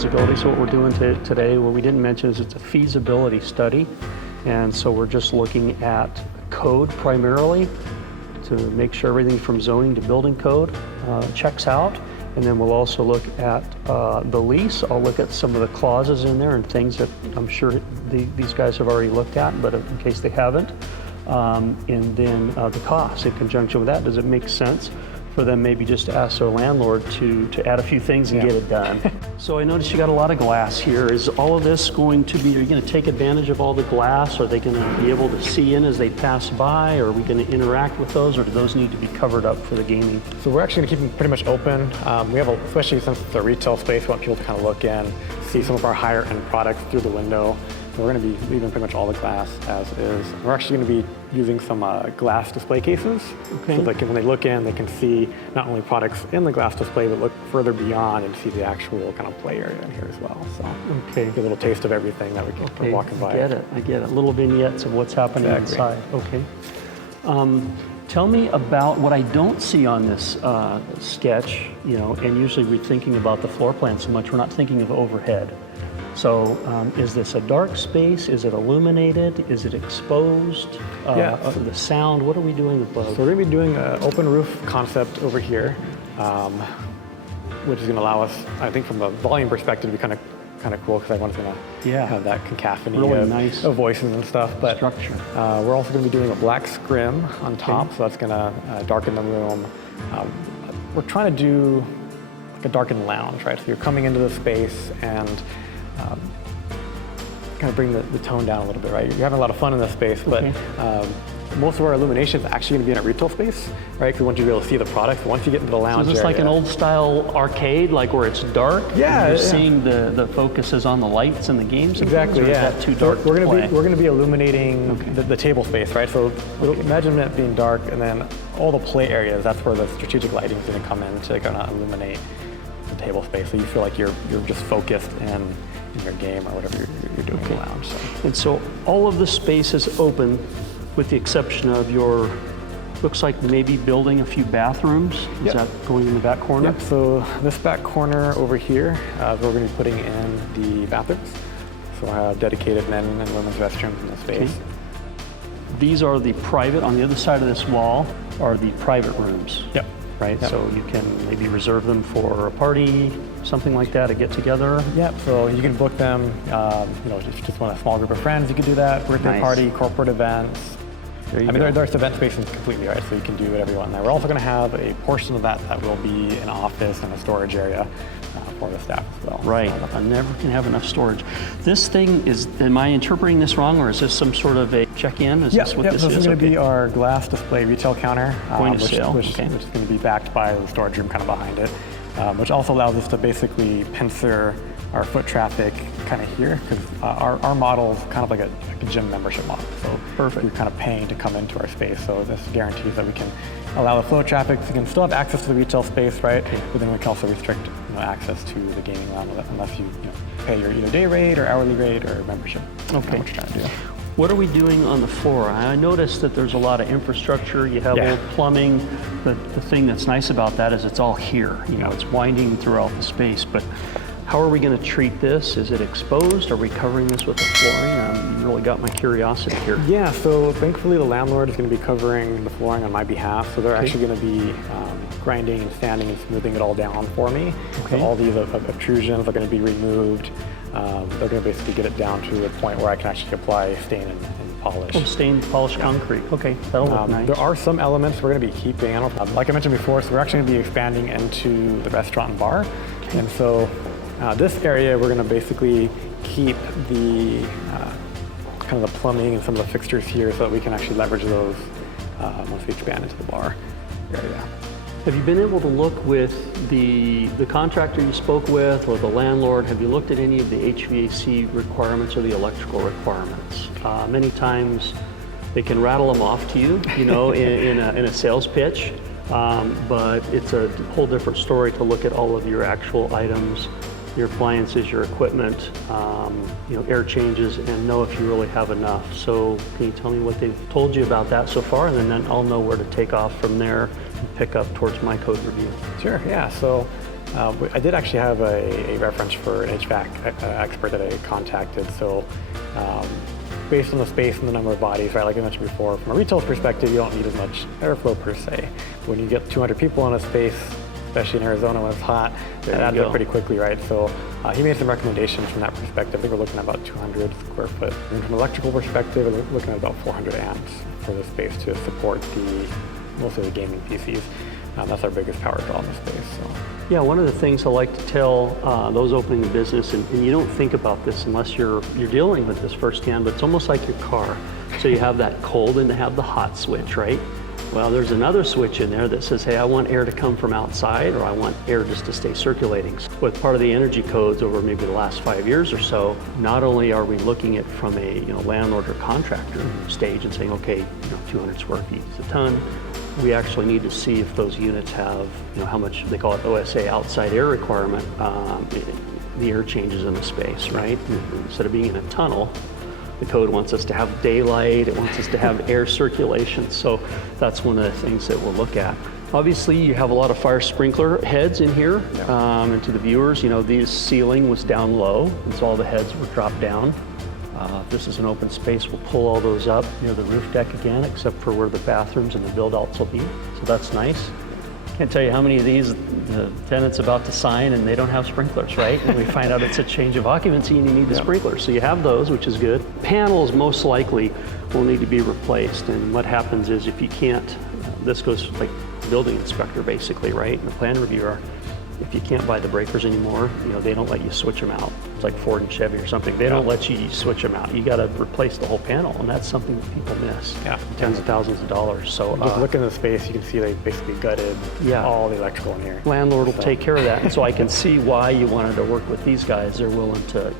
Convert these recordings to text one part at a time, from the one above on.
feasibility. So what we're doing today, what we didn't mention is it's a feasibility study. And so we're just looking at code primarily to make sure everything from zoning to building code checks out. And then we'll also look at the lease. I'll look at some of the clauses in there and things that I'm sure these guys have already looked at, but in case they haven't. And then the cost in conjunction with that. Does it make sense for them maybe just to ask their landlord to add a few things and get it done? So I noticed you got a lot of glass here. Is all of this going to be, are you going to take advantage of all the glass? Are they going to be able to see in as they pass by? Or are we going to interact with those, or do those need to be covered up for the gaming? So we're actually going to keep them pretty much open. We have, especially since it's a retail space, we want people to kind of look in, see some of our higher end products through the window. So we're going to be leaving pretty much all the glass as is. We're actually going to be using some glass display cases. Okay. So when they look in, they can see not only products in the glass display, but look further beyond and see the actual kind of play area in here as well. So okay, get a little taste of everything that we're walking by. I get it. Little vignettes of what's happening inside. Okay. Tell me about what I don't see on this sketch, and usually we're thinking about the floor plan so much, we're not thinking of overhead. So is this a dark space? Is it illuminated? Is it exposed? The sound, what are we doing above? So we're going to be doing an open roof concept over here, which is going to allow us, I think from a volume perspective, to be kind of cool, because everyone's going to have that cacophony of voices and stuff. But structure. We're also going to be doing a black scrim on top, so that's going to darken the room. We're trying to do like a darkened lounge, right? So you're coming into the space and kind of bring the tone down a little bit, right? You're having a lot of fun in this space, but most of our illumination is actually going to be in a retail space, right? Because once you be able to see the product, once you get into the lounge So is this like an old style arcade, like where it's dark? Yeah. And you're seeing the focus is on the lights and the games. Exactly. Or is that too dark? We're going to be illuminating the table space, right? So imagine it being dark, and then all the play areas. That's where the strategic lighting is going to come in to kind of illuminate the table space, so you feel like you're just focused in your game or whatever you're doing in the lounge. So. And so all of the space is open, with the exception of your, looks like maybe building a few bathrooms. Is that going in the back corner? Yep, so this back corner over here, we're going to be putting in the bathrooms. So we'll have dedicated men and women's restrooms in this space. Okay. These are the private, on the other side of this wall are the private rooms. Yep. Right, yep. So you can maybe reserve them for a party, something like that, a get together. Yep, so you can book them, if you just want a small group of friends, you can do that, birthday party, corporate events. There's event spaces completely, right? So you can do whatever you want there. We're also going to have a portion of that will be an office and a storage area for the staff as well. Right, I never can have enough storage. This thing is, am I interpreting this wrong, or is this some sort of a check-in? Is this what this is? This is going to be our glass display retail counter, Point of sale. Which is going to be backed by the storage room kind of behind it, which also allows us to basically pincer our foot traffic kind of here, because our model is kind of like a gym membership model. So perfect. You're kind of paying to come into our space. So this guarantees that we can allow the flow traffic. So you can still have access to the retail space, right? But then we can also restrict access to the gaming lounge unless you pay your either day rate or hourly rate or membership. Okay. What you're trying to do. What are we doing on the floor? I noticed that there's a lot of infrastructure. You have old plumbing. The thing that's nice about that is it's all here. It's winding throughout the space. But how are we going to treat this? Is it exposed? Are we covering this with the flooring? You really got my curiosity here. Yeah, so thankfully the landlord is going to be covering the flooring on my behalf. So they're actually going to be grinding and sanding and smoothing it all down for me. Okay. So all these obtrusions are going to be removed. They're going to basically get it down to a point where I can actually apply stain and polish. Oh, stained polished concrete. Okay, that'll look nice. There are some elements we're going to be keeping. Like I mentioned before, so we're actually going to be expanding into the restaurant and bar. Okay. And so this area, we're going to basically keep the kind of the plumbing and some of the fixtures here so that we can actually leverage those once we expand into the bar area. Have you been able to look with the contractor you spoke with or the landlord? Have you looked at any of the HVAC requirements or the electrical requirements? Many times they can rattle them off to you, in a sales pitch, but it's a whole different story to look at all of your actual items, your appliances, your equipment, air changes, and know if you really have enough. So can you tell me what they've told you about that so far, and then I'll know where to take off from there and pick up towards my code review. Sure, yeah. So I did actually have a reference for an HVAC expert that I contacted. So based on the space and the number of bodies, right, like I mentioned before, from a retail perspective, you don't need as much airflow per se. When you get 200 people in a space, especially in Arizona when it's hot, that adds up pretty quickly, right? So he made some recommendations from that perspective. I think we're looking at about 200 square foot. And from an electrical perspective, we're looking at about 400 amps for the space to support mostly the gaming PCs. That's our biggest power draw in the space. So. Yeah, one of the things I like to tell those opening a business, and you don't think about this unless you're dealing with this firsthand, but it's almost like your car. So you have that cold and to have the hot switch, right? Well, there's another switch in there that says, hey, I want air to come from outside, or I want air just to stay circulating. With part of the energy codes over maybe the last 5 years or so, not only are we looking at from a landlord or contractor stage and saying, okay, 200 square feet is a ton, we actually need to see if those units have, how much, they call it OSA, outside air requirement, the air changes in the space, right? Instead of being in a tunnel, the code wants us to have daylight, it wants us to have air circulation, so that's one of the things that we'll look at. Obviously, you have a lot of fire sprinkler heads in here, and to the viewers, this ceiling was down low, and so all the heads were dropped down. If this is an open space, we'll pull all those up near the roof deck again, except for where the bathrooms and the build-outs will be, so that's nice. Can't tell you how many of these the tenant's about to sign and they don't have sprinklers, right? And we find out it's a change of occupancy and you need the sprinklers. So you have those, which is good. Panels most likely will need to be replaced. And what happens is if you can't, this goes like building inspector basically, right? And the plan reviewer, if you can't buy the breakers anymore, they don't let you switch them out. It's like Ford and Chevy or something. They don't let you switch them out. You got to replace the whole panel, and that's something that people miss. Tens of thousands of dollars. So just look in the space, you can see they basically gutted all the electrical in here. Landlord will take care of that, and so I can see why you wanted to work with these guys. They're willing to,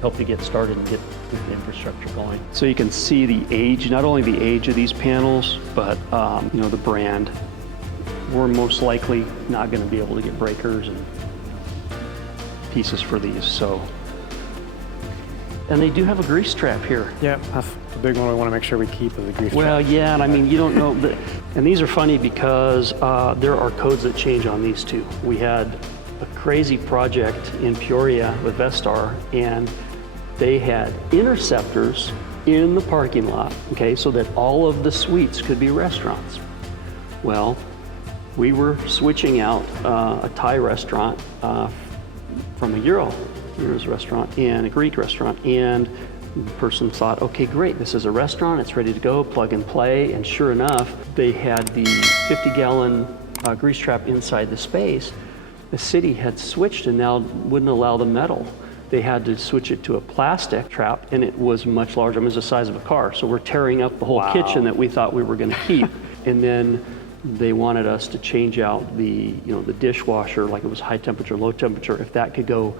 help you get started and get the infrastructure going. So you can see the age, not only the age of these panels, but the brand. We're most likely not going to be able to get breakers and pieces for these. So, and they do have a grease trap here. Yeah, that's the big one we want to make sure we keep is the grease trap. Well, yeah, and I mean, you don't know, and these are funny because there are codes that change on these too. We had a crazy project in Peoria with Vestar, and they had interceptors in the parking lot, okay, so that all of the suites could be restaurants. Well, we were switching out a Thai restaurant from a Euro's restaurant and a Greek restaurant, and the person thought, okay, great, this is a restaurant, it's ready to go, plug and play, and sure enough, they had the 50-gallon grease trap inside the space. The city had switched and now wouldn't allow the metal. They had to switch it to a plastic trap, and it was much larger. I mean, it was the size of a car. So we're tearing up the whole kitchen that we thought we were going to keep. And then they wanted us to change out the dishwasher, like it was high temperature, low temperature, if that could go,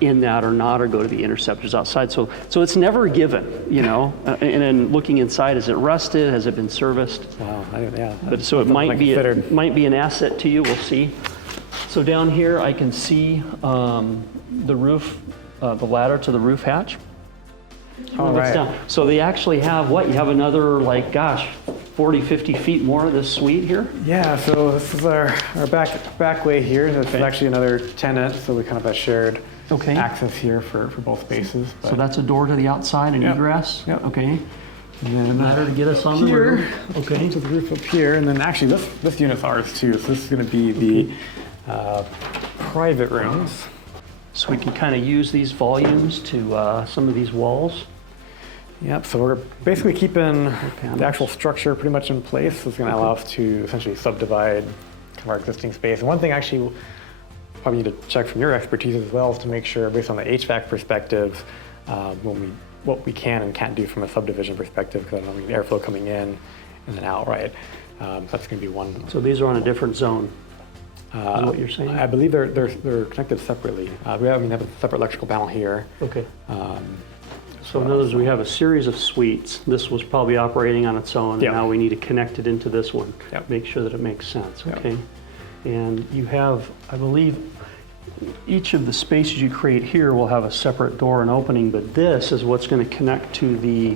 in that or not, or go to the interceptors outside. So it's never given, and then looking inside, is it rusted? Has it been serviced? Wow, But so it might be an asset to you. We'll see. So down here, I can see the roof, the ladder to the roof hatch. All right. So they actually have what? You have another, 40, 50 feet more of this suite here? Yeah, so this is our back way here. This is actually another tenant, so we kind of have shared access here for both spaces. So that's a door to the outside and egress? Yep. Okay. And then ladder to get us on the roof. Okay. To the roof up here, and then actually this unit's ours too, so this is going to be the private rooms. So we can kind of use these volumes to some of these walls. Yep, so we're basically keeping the actual structure pretty much in place. It's going to allow us to essentially subdivide kind of our existing space. And one thing actually we'll probably need to check from your expertise as well is to make sure, based on the HVAC perspective, what we can and can't do from a subdivision perspective, because I don't know, we need airflow coming in and then out, right? So that's going to be one. So these are on a different zone. Is what you're saying? I believe they're connected separately. We have a separate electrical panel here. Okay. So in other words, we have a series of suites. This was probably operating on its own, and now we need to connect it into this one. Make sure that it makes sense, okay? And you have, I believe, each of the spaces you create here will have a separate door and opening, but this is what's going to connect to the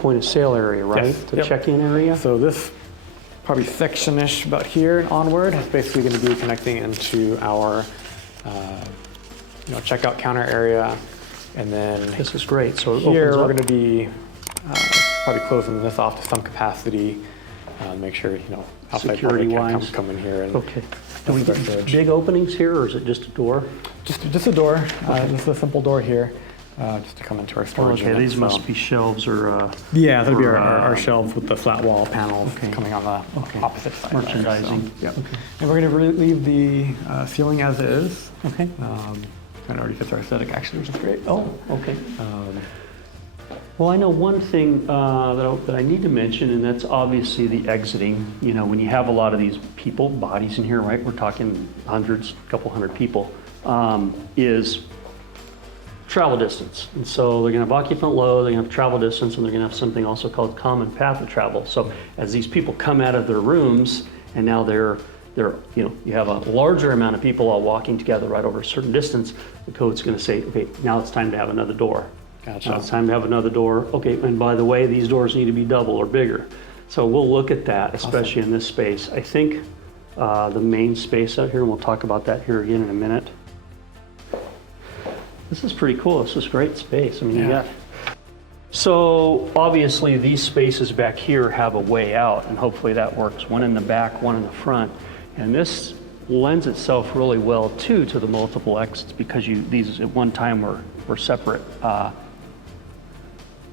point of sale area, right? Yes. The check-in area? So this probably section-ish about here and onward is basically going to be connecting into our checkout counter area. And then This is great. So it here opens we're up. going to be probably closing this off to some capacity. Make sure, outside public can't Security-wise. come in here. And Okay. Do we that's get our storage. big openings here, or is it just a door? Just a door, just a simple door here, just to come into our storage Okay, unit. these So- must be shelves or Yeah, that'd be or, our shelves with the flat wall panels Okay. coming on the opposite side. there, merchandising. so, yeah. And we're going to leave the ceiling as is. Okay. Kind of already fits our aesthetic, actually, which is great. Oh, okay. Well, I know one thing that I need to mention, and that's obviously the exiting. When you have a lot of these people, bodies in here, right? We're talking hundreds, a couple hundred people, is travel distance. And so they're going to have occupant load, they're going to have travel distance, and they're going to have something also called common path of travel. So as these people come out of their rooms, and now you have a larger amount of people all walking together right over a certain distance, the code's going to say, okay, now it's time to have another door. Gotcha. Now it's time to have another door. Okay, and by the way, these doors need to be double or bigger. So we'll look at that, especially in this space. I think the main space out here, and we'll talk about that here again in a minute. This is pretty cool. This is great space. I mean, you Yeah. got. So obviously these spaces back here have a way out, and hopefully that works. One in the back, one in the front. And this lends itself really well too to the multiple exits, because these at one time were separate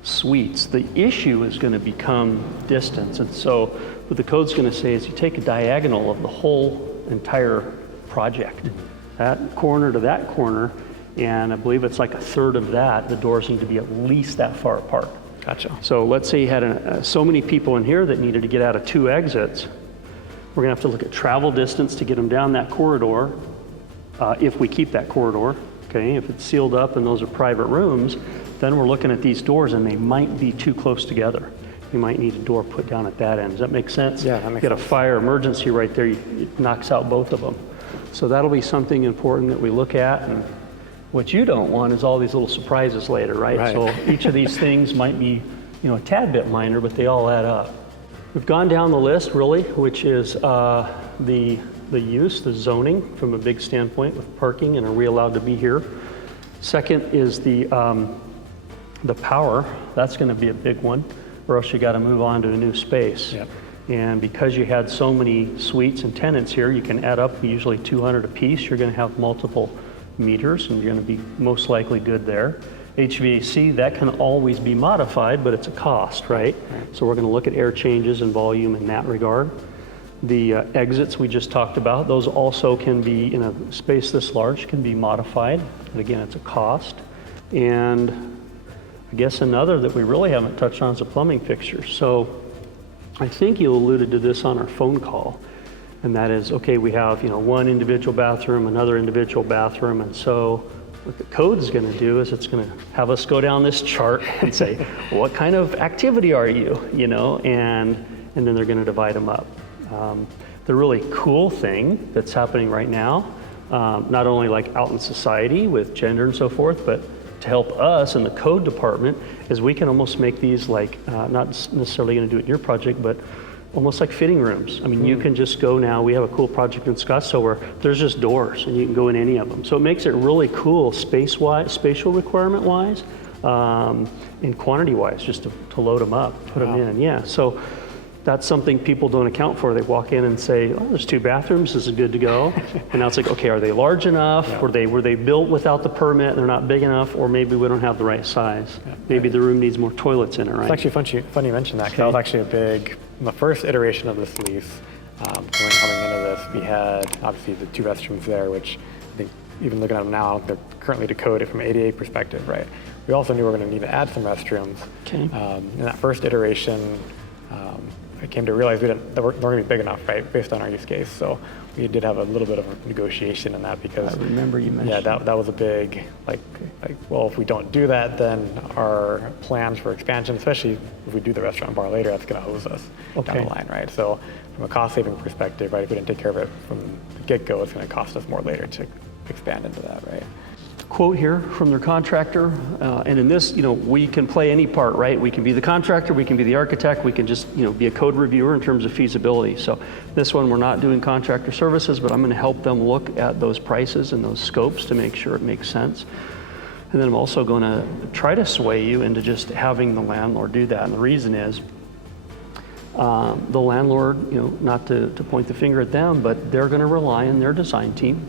suites. The issue is going to become distance. And so what the code's going to say is you take a diagonal of the whole entire project, that corner to that corner, and I believe it's like a third of that, the doors need to be at least that far apart. Gotcha. So let's say you had so many people in here that needed to get out of 2 exits. We're going to have to look at travel distance to get them down that corridor, if we keep that corridor. Okay, if it's sealed up and those are private rooms, then we're looking at these doors and they might be too close together. You might need a door put down at that end. Does that make sense? Yeah, that makes Get a sense. fire emergency right there, it knocks out both of them. So that'll be something important that we look at. And what you don't want is all these little surprises later, right? Right. So each of these things might be, a tad bit minor, but they all add up. We've gone down the list really, which is the use, the zoning from a big standpoint with parking, and are we allowed to be here? Second is the power. That's going to be a big one, or else you got to move on to a new space. Yep. And because you had so many suites and tenants here, you can add up usually 200 a piece. You're going to have multiple meters, and you're going to be most likely good there. HVAC, that can always be modified, but it's a cost, right? So we're going to look at air changes and volume in that regard. The exits we just talked about, those also can be, in a space this large, can be modified. And again, it's a cost. And I guess another that we really haven't touched on is the plumbing fixtures. So I think you alluded to this on our phone call, and that is, okay, we have, one individual bathroom, another individual bathroom, and so what the code is going to do is it's going to have us go down this chart and say, what kind of activity are you, and then they're going to divide them up. The really cool thing that's happening right now, not only like out in society with gender and so forth, but to help us in the code department, is we can almost make these like, not necessarily going to do it in your project, but almost like fitting rooms. I mean, you can just go now, we have a cool project in Scottsdale where there's just doors and you can go in any of them. So it makes it really cool space-wise, spatial requirement-wise, and quantity-wise, just to load them up, put them in. Yeah, so that's something people don't account for. They walk in and say, oh, there's 2 bathrooms, this is good to go. And now it's like, okay, are they large enough? Yeah. Were they built without the permit, they're not big enough, or maybe we don't have the right size? Yeah. Maybe the room needs more toilets in it, right? It's actually funny you mentioned that, because that was actually a big, in the first iteration of this lease, coming into this, we had obviously the 2 restrooms there, which I think even looking at them now, they're currently decoded from ADA perspective, right? We also knew we were going to need to add some restrooms. Okay. In that first iteration, I came to realize they weren't going to be big enough, right, based on our use case. So we did have a little bit of a negotiation in that, because I remember you mentioned. yeah, that was a big, well, if we don't do that, then our plans for expansion, especially if we do the restaurant bar later, that's going to hose us down the line, right? So from a cost saving perspective, right, if we didn't take care of it from the get-go, it's going to cost us more later to expand into that, right? quote here from their contractor, and in this, we can play any part, right? We can be the contractor, we can be the architect, we can just, be a code reviewer in terms of feasibility. So this one, we're not doing contractor services, but I'm going to help them look at those prices and those scopes to make sure it makes sense. And then I'm also going to try to sway you into just having the landlord do that. And the reason is, the landlord, not to point the finger at them, but they're going to rely on their design team.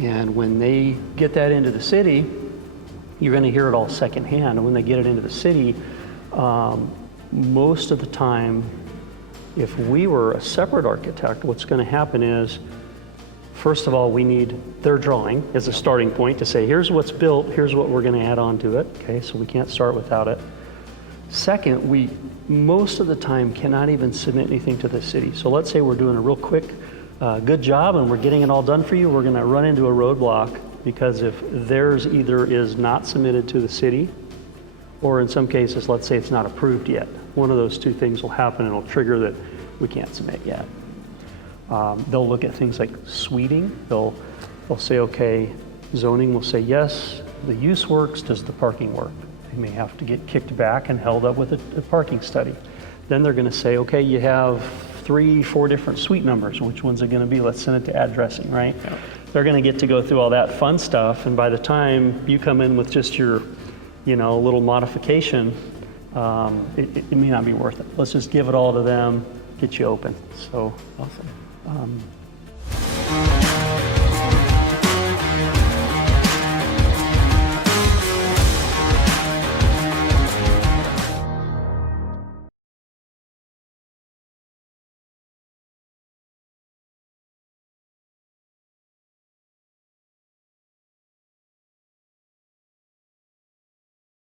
And when they get that into the city, you're going to hear it all secondhand. And when they get it into the city, most of the time, if we were a separate architect, what's going to happen is, first of all, we need their drawing as a starting point to say, here's what's built, here's what we're going to add on to it. Okay, so we can't start without it. Second, we most of the time cannot even submit anything to the city. So let's say we're doing a real quick, good job and we're getting it all done for you. We're going to run into a roadblock because if theirs either is not submitted to the city, or in some cases, let's say it's not approved yet. One of those two things will happen and it'll trigger that we can't submit yet. They'll look at things like suiting. They'll say, okay, zoning will say, yes, the use works, does the parking work? They may have to get kicked back and held up with a parking study. Then they're going to say, okay, you have 3-4 different suite numbers. Which one's it going to be? Let's send it to addressing, right? Yeah. They're going to get to go through all that fun stuff, and by the time you come in with just your, little modification, it may not be worth it. Let's just give it all to them, get you open. So, Awesome.